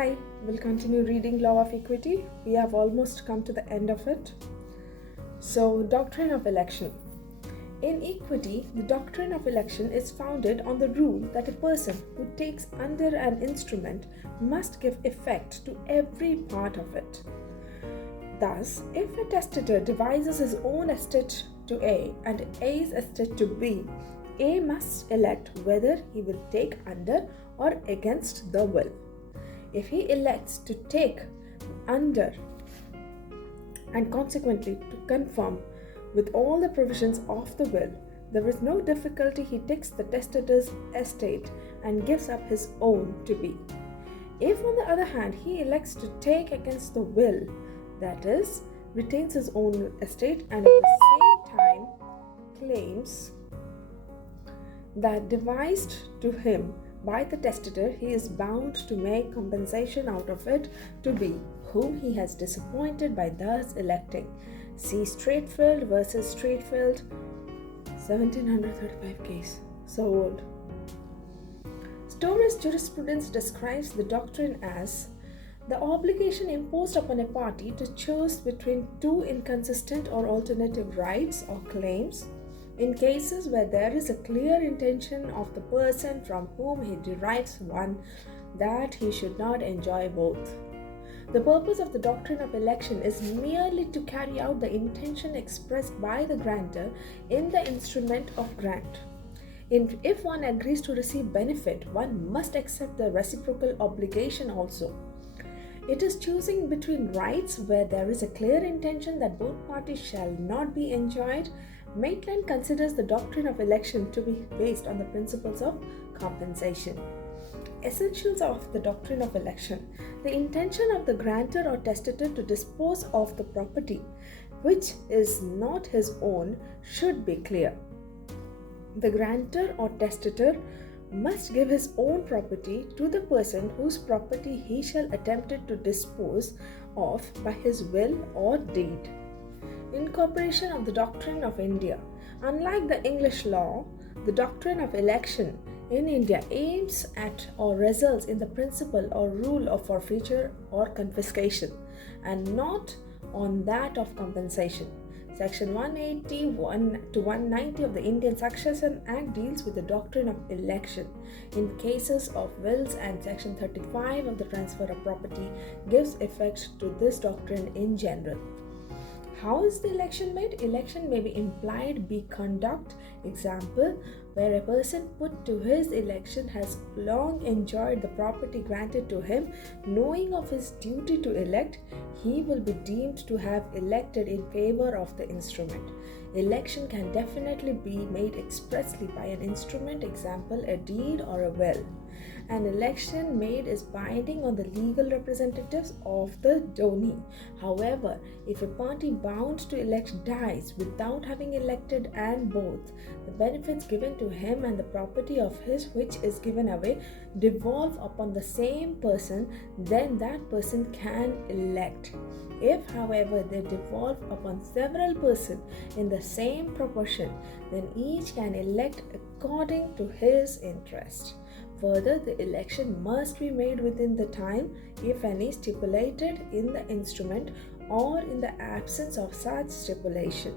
Hi, we'll continue reading Law of Equity. We have almost come to the end of it. So, Doctrine of Election. In equity, the doctrine of election is founded on the rule that a person who takes under an instrument must give effect to every part of it. Thus, if a testator devises his own estate to A and A's estate to B, A must elect whether he will take under or against the will. If he elects to take under and consequently to conform with all the provisions of the will, there is no difficulty. He takes the testator's estate and gives up his own to B. If, on the other hand, he elects to take against the will, that is, retains his own estate and at the same time claims that devised to him by the testator, he is bound to make compensation out of it to B, whom he has disappointed by thus electing. See Straightfield versus Straightfield, 1735 case. So old. Stowe's jurisprudence describes the doctrine as the obligation imposed upon a party to choose between two inconsistent or alternative rights or claims in cases where there is a clear intention of the person from whom he derives one that he should not enjoy both. The purpose of the doctrine of election is merely to carry out the intention expressed by the grantor in the instrument of grant. If one agrees to receive benefit, one must accept the reciprocal obligation also. It is choosing between rights where there is a clear intention that both parties shall not be enjoyed. Maitland considers the doctrine of election to be based on the principles of compensation. Essentials of the doctrine of election. The intention of the grantor or testator to dispose of the property which is not his own should be clear. The grantor or testator must give his own property to the person whose property he shall attempt to dispose of by his will or deed. Incorporation of the doctrine of India. Unlike the English law, the doctrine of election in India aims at or results in the principle or rule of forfeiture or confiscation and not on that of compensation. Section 181 to 190 of the Indian Succession Act deals with the doctrine of election in cases of wills, and Section 35 of the Transfer of Property gives effect to this doctrine in general. How is the election made? Election may be implied be conduct. Example, where a person put to his election has long enjoyed the property granted to him, knowing of his duty to elect, he will be deemed to have elected in favor of the instrument. Election can definitely be made expressly by an instrument, example, a deed or a will. An election made is binding on the legal representatives of the donee. However, if a party bound to elect dies without having elected and both the benefits given to him and the property of his which is given away devolve upon the same person, then that person can elect. If, however, they devolve upon several persons in the same proportion, then each can elect according to his interest. Further, the election must be made within the time, if any, stipulated in the instrument or in the absence of such stipulation,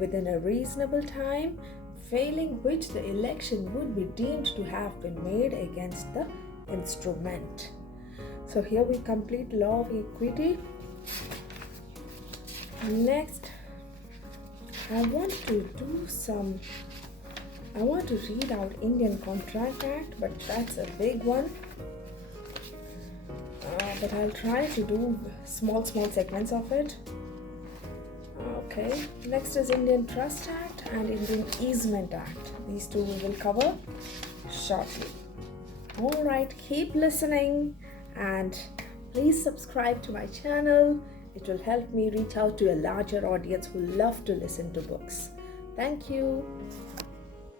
within a reasonable time, failing which the election would be deemed to have been made against the instrument. So here we complete law of equity. Next, I want to read out Indian Contract Act, but that's a big one. But I'll try to do small segments of it. Okay, next is Indian Trust Act and Indian Easement Act. These two we will cover shortly. Alright, keep listening and please subscribe to my channel. It will help me reach out to a larger audience who love to listen to books. Thank you.